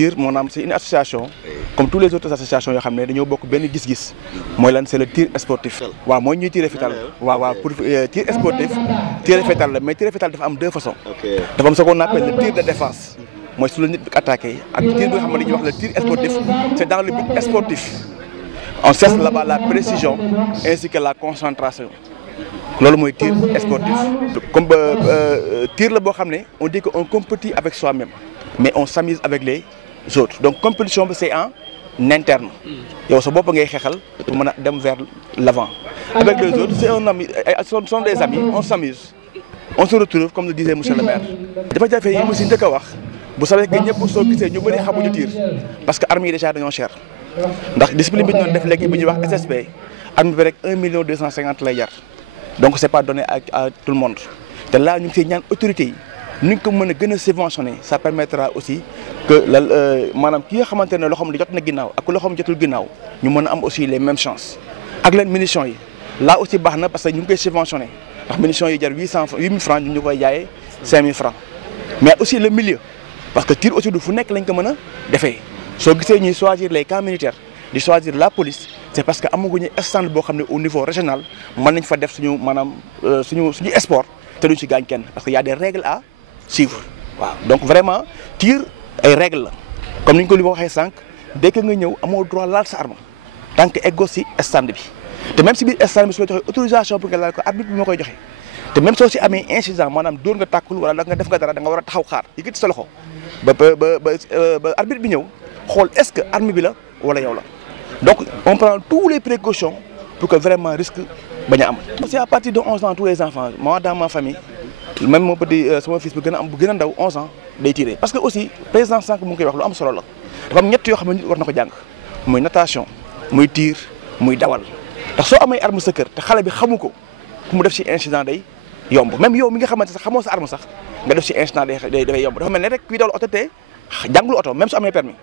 TIR c'est une association comme toutes les autres associations yoo xam ne dañoo bokk benn gis-gis mooy lan c'est le tir sportif. waaw mooy ñuy tiré fetal waaw pour tir sportif tiré fetal la mais tiré fetal dafa am deux façons. dafa am ce qu'on appelle le tir de défense mooy su la nit bi attaqué ak tir bi nga xam ne dañuy wax le tir sportif c'est dans le but sportif on cherche là-bas la précision ainsi que la concentration. loolu mooy tir sportif comme tir la boo xam ne on dit que on compétit avec soi-même mais on s'amuse avec les autres donc compétition bi c'est en interne yow sa bopp ngay xeexal pour mën a dem vers l'avant avec les autres c'est un ami sont des amis on s'amuse on se retrouve comme le disait monsieur le maire. jafe-jafe yi mu si njëkk a wax vous savez que ñëpp soo gisee ñu bëri xamuñu tir parce que armes yi déjà dañoo cher ndax discipline bi ñu doon def léegi bi ñuy wax SSP arme bi rek 1 250 000 lay jar. donc c'est pas donné à tout le monde te là ñu ngi siy ñaan autorités yi ni ñu ko mën a gën a subventionner ça permettra aussi que maanaam ki nga xamante ne loxoom li jot na ginnaaw ak loxoom jotul ginnaaw ñu mën a am aussi les mêmes chances ak leen munitions yi là aussi baax na parce que ñu ngi koy subventionner ndax munitions yi jar 8000 francs ñu koy jaayee 5000 francs mais aussi le milieu parce que tir aussi du fu nekk lañ ko mën a defee soo gisee ñuy choisir les camps militaires di choisir la police c'est parce que amaguñu stand boo xam ne au niveau régional mën nañ fa def suñu maanaam suñu sport te duñ ci gaañ kenn parce que y a des règles à suivre waaw donc vraiment tir ay règles la comme ni ñu ko li waxee sànq dès que nga ñëw amoo droit laal sa arme tant que eggoo si stand bi te même si biir stand bi su la joxee autorisation pour nga laal ko arbitre bi moo koy joxe te même soo si amee incident maanaam dóor nga tàkkul wala nga def nga dara da nga war a taxaw xaar yëkkati sa loxo ba arbitre bi ñëw xool est-ce que arme bi la wala yow la. Donc, on prend toutes les précautions pour que vraiment risque bañ a am. C'est à partir de 11 ans tous les enfants moi dans ma famille même mon petit sama fils bu gën a ndaw 11 ans day tirer parce que aussi président sànq mu ngi koy wax lu am solo la dafa am ñett yoo xam ne nit war na ko jàng muy natation muy tir muy dawal ndax soo amee arme sa kër te xale bi xamu ko pour mu def ci incident day yomb même yow mi nga xamante sax xamoo sa arme sax nga def ci incident day yomb dafa mel ne rek kuy dawal oto te jàngul oto même su amee permis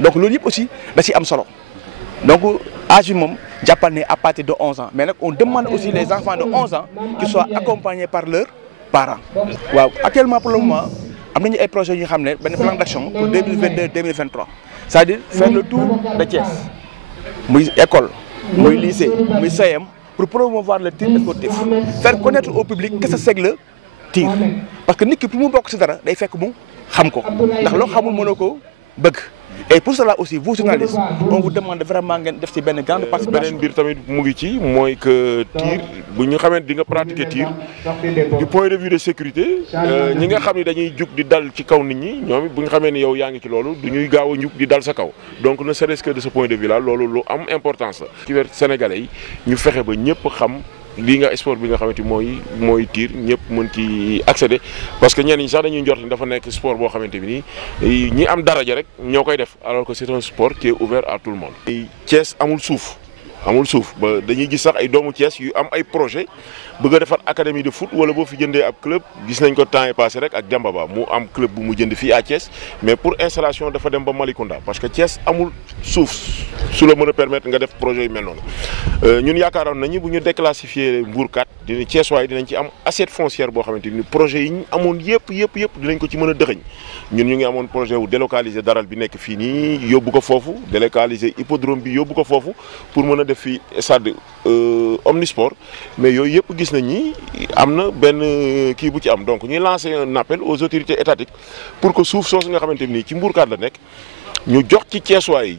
donc loolu yëpp aussi da ci am solo. Donc, âge minimum, japonais à partir de 11 ans. Mais on demande aussi les enfants de 11 ans qu'ils soient accompagnés par leurs parents. Wow. Actuellement, pour le moment, on a un projet, un plan d'action pour 2022-2023. C'est-à-dire faire le tour de Thiès, école, lycée, CM, pour promouvoir le tir sportif. Faire connaître au public que c'est le tir. Parce que nous, pour nous, c'est il faut que nous sachions. Nous savons. Et pour cela aussi vous journalistes on vous demande vraiment ngeen def ci benn grande participation. beneen biir tamit mu ngi ci mooy que tir bu ñu xamante di nga pratiquer tir du point de vue de sécurité ñi nga xam ne dañuy jug di dal ci kaw nit ñi ñoom it bu ñu xamee ni yow yaa ngi ci loolu du ñuy gaaw a jug di dal sa kaw donc ne serait-ce que de ce point de vue là loolu lu am importance la. ci wér sénégalais yi ñu fexe ba ñëpp xam. lii nga sport bi nga xamante mooy tir ñëpp mën ci accéder parce que ñenn ñi sax dañuy njort ni dafa nekk sport boo xamante ni ñi am daraja rek ñoo koy def alors que c'est un sport qui est ouvert à tout le monde. Thiès amul suuf ba dañuy gis sax ay doomu Thiès yu am ay projet bëgg a defar académie de foot wala boo fi jëndee ab club gis nañ ko temps yi passé rek ak Demba Ba mu am club bu mu jënd fii à Thiès mais pour installation dafa dem ba Malicounda parce que Thiès amul suuf su la mën a permettre nga def projet yu mel noonu ñun yaakaaroon nañu bu ñu déclassifier Mbourkat dina Thiès waaye dinañ ci am assiette foncière boo xamante ni projet yi ñu amoon yëpp dinañ ko ci mën a dëxëñ ñun ñu ngi amoon projet wu délocaliser daral bi nekk fii nii yóbbu ko foofu délocaliser hippodrome bi yóbbu ko foofu pour mën a def fii stade omnisport mais yooyu yëpp gis nañ ni am na benn kii bu ci am donc ñuy lancer un appel aux autorités étatiques pour que suuf soosu nga xamante ni ci Mbourkat la nekk ñu jox ci Thiessois yi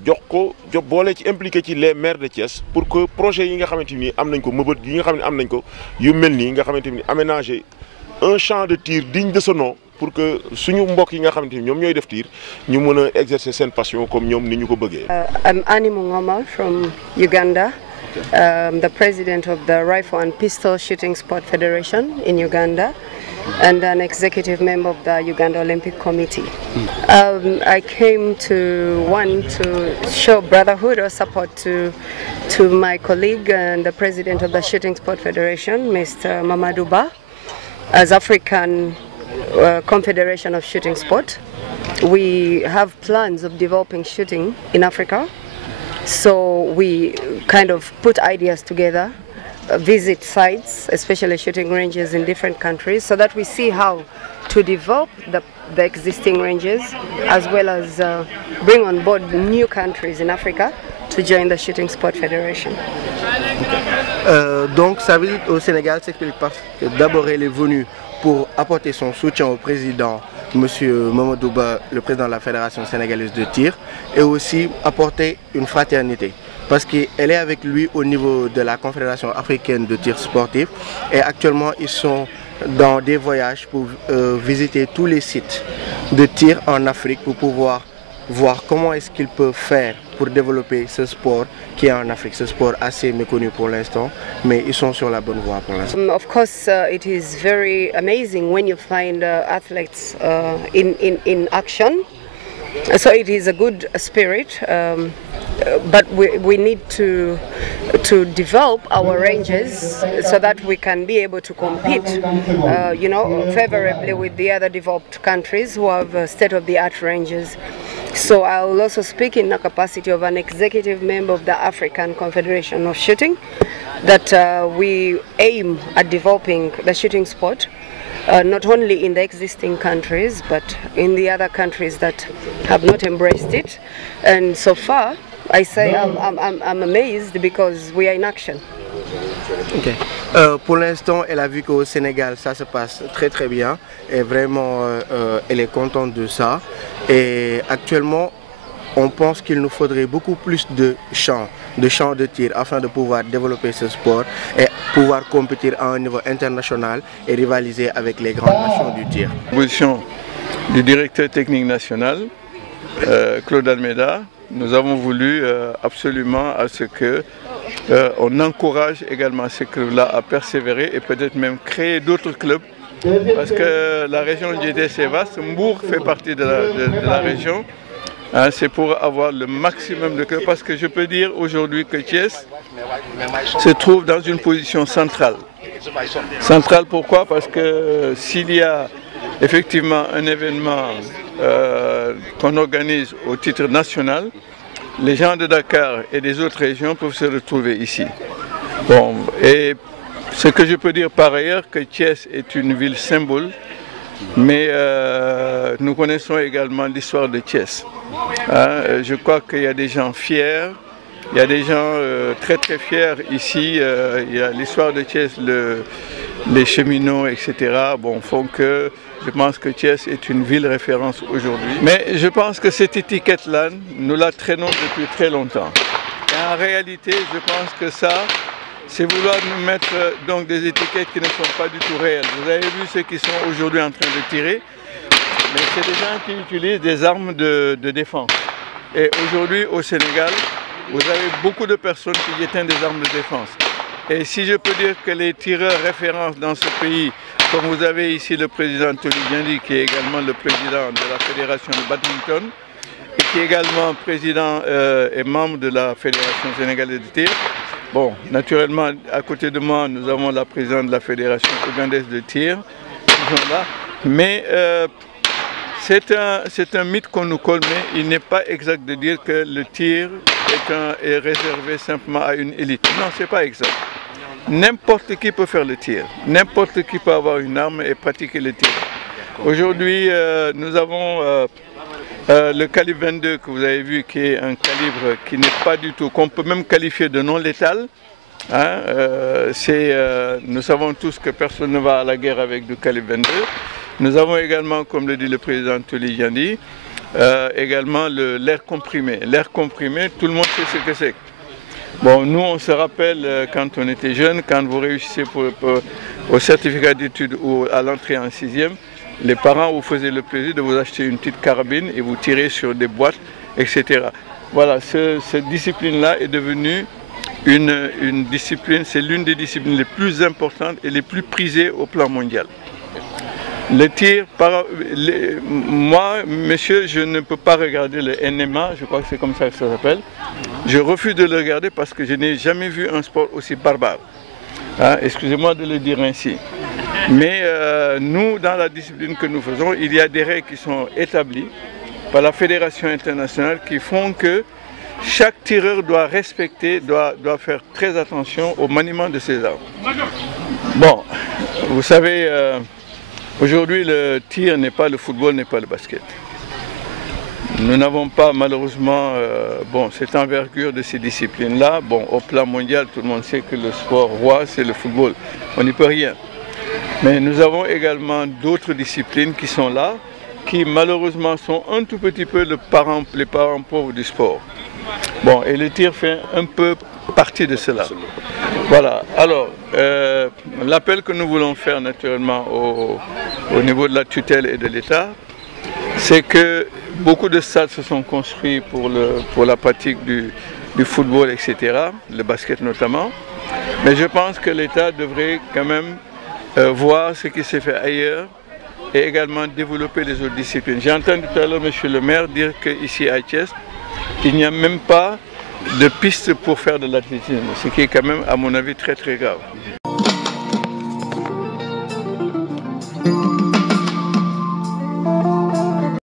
boole ci impliqué ci les maires de Thiès pour que projet yi nga xamante ni am nañ ko mëbët yi nga xam ne am nañ ko yu mel nii nga xamante ni aménager un champ de tir digne de ce nom pour que suñu mbokk yi nga xamante ni ñoom ñooy def tir ñu mën a exercer seen passion comme ñoom ni ñu ko bëggee. I'm Annie Mungoma from Uganda. The president of the Rifle and Pistol Shooting Sport Federation in Uganda and an executive member of the Uganda Olympic Committee. I came to show brotherhood or support to my colleague and the president of the Shooting Sport Federation, Mr. Mamadou Ba, as African Confederation of Shooting Sport. We have plans of developing shooting in Africa. So we kind of put ideas together visit sites, especially shooting ranges in different countries, so that we see how to develop the existing ranges, as well as bring on board new countries in Africa to join the Shooting Sport Federation. Donc sa visite au Sénégal s'explique parce que d'abord elle est venue pour apporter son soutien au président M. Mamadou Ba, le président de la Fédération sénégalaise de tir, et aussi apporter une fraternité. Parce qu'elle est avec lui au niveau de la Confédération africaine de tir sportif, et actuellement ils sont dans des voyages pour visiter tous les sites de tir en Afrique pour pouvoir voir comment est-ce qu'ils peuvent faire pour développer ce sport qui est en Afrique, ce sport assez méconnu pour l'instant, mais ils sont sur la bonne voie pour l'instant. Of course, it is very amazing when you find athletes in action. So it is a good spirit, but we need to develop our ranges so that we can be able to compete, favorably with the other developed countries who have state-of-the-art ranges. So I will also speak in the capacity of an executive member of the African Confederation of Shooting, that we aim at developing the shooting sport, not only in the existing countries, but in the other countries that have not embraced it. And so far, I say I'm amazed because we are in action. Okay. Pour l'instant, elle a vu qu'au Sénégal, ça se passe très très bien et vraiment, elle est contente de ça. Et actuellement, on pense qu'il nous faudrait beaucoup plus de champs de tir afin de pouvoir développer ce sport et pouvoir compétir à un niveau international et rivaliser avec les grandes nations du tir. Position du directeur technique national, Claude Almeida, nous avons voulu absolument à ce que on encourage également ces clubs-là à persévérer et peut-être même créer d'autres clubs, parce que la région de GTS est vaste. Mbour fait partie de la région. Hein, c'est pour avoir le maximum de clubs, parce que je peux dire aujourd'hui que Thiès se trouve dans une position centrale. Centrale pourquoi? Parce que s'il y a effectivement un événement qu'on organise au titre national, les gens de Dakar et des autres régions peuvent se retrouver ici. Bon, et ce que je peux dire par ailleurs, que Thiès est une ville symbole, mais nous connaissons également l'histoire de Thiès. Hein, je crois qu'il y a des gens fiers, il y a des gens très très fiers ici. Il y a l'histoire de Thiès, les cheminots, etc. Bon, font que je pense que Thiès est une ville référence aujourd'hui. Mais je pense que cette étiquette-là, nous la traînons depuis très longtemps. Et en réalité, je pense que ça, c'est vouloir nous mettre donc des étiquettes qui ne sont pas du tout réelles. Vous avez vu ceux qui sont aujourd'hui en train de tirer, mais c'est des gens qui utilisent des armes de défense. Et aujourd'hui, au Sénégal, vous avez beaucoup de personnes qui détiennent des armes de défense. Et si je peux dire que les tireurs références dans ce pays, comme vous avez ici le président Tony Diandi, qui est également le président de la Fédération de badminton, et qui est également président et membre de la Fédération sénégalaise de tir. Bon, naturellement, à côté de moi, nous avons la présidente de la Fédération ougandaise de tir, qui sont là. Mais c'est un mythe qu'on nous colle, mais il n'est pas exact de dire que le tir est réservé simplement à une élite. Non, ce n'est pas exact. N'importe qui peut faire le tir, n'importe qui peut avoir une arme et pratiquer le tir. Aujourd'hui, nous avons le calibre 22 que vous avez vu, qui est un calibre qui n'est pas du tout, qu'on peut même qualifier de non létal. Hein, nous savons tous que personne ne va à la guerre avec du calibre 22. Nous avons également, comme le dit le président Tony Diandi, également l'air comprimé. L'air comprimé, tout le monde sait ce que c'est. Bon, nous, on se rappelle quand on était jeune, quand vous réussissez au certificat d'études ou à l'entrée en 6e, les parents vous faisaient le plaisir de vous acheter une petite carabine et vous tirer sur des boîtes, etc. Voilà, cette discipline-là est devenue une discipline, c'est l'une des disciplines les plus importantes et les plus prisées au plan mondial. Le tir, moi, monsieur, je ne peux pas regarder le NMA, je crois que c'est comme ça que ça s'appelle. Je refuse de le regarder parce que je n'ai jamais vu un sport aussi barbare. Hein, excusez-moi de le dire ainsi. Mais nous, dans la discipline que nous faisons, il y a des règles qui sont établies par la Fédération internationale qui font que chaque tireur doit respecter, doit faire très attention au maniement de ses armes. Bon, vous savez, aujourd'hui le tir n'est pas le football, n'est pas le basket. Nous n'avons pas malheureusement cette envergure de ces disciplines-là. Bon, au plan mondial, tout le monde sait que le sport roi, c'est le football. On n'y peut rien. Mais nous avons également d'autres disciplines qui sont là, qui malheureusement sont un tout petit peu les parents pauvres du sport. Bon, et le tir fait un peu partie de cela. Voilà, alors l'appel que nous voulons faire naturellement au niveau de la tutelle et de l'État, c'est que beaucoup de stades se sont construits pour la pratique du football, etc., le basket notamment. Mais je pense que l'État devrait quand même voir ce qui s'est fait ailleurs et également développer les autres disciplines. J'ai entendu tout à l'heure M. le maire dire qu'ici à Thiès, il n'y a même pas de piste pour faire de l'athlétisme, ce qui est quand même, à mon avis, très très grave.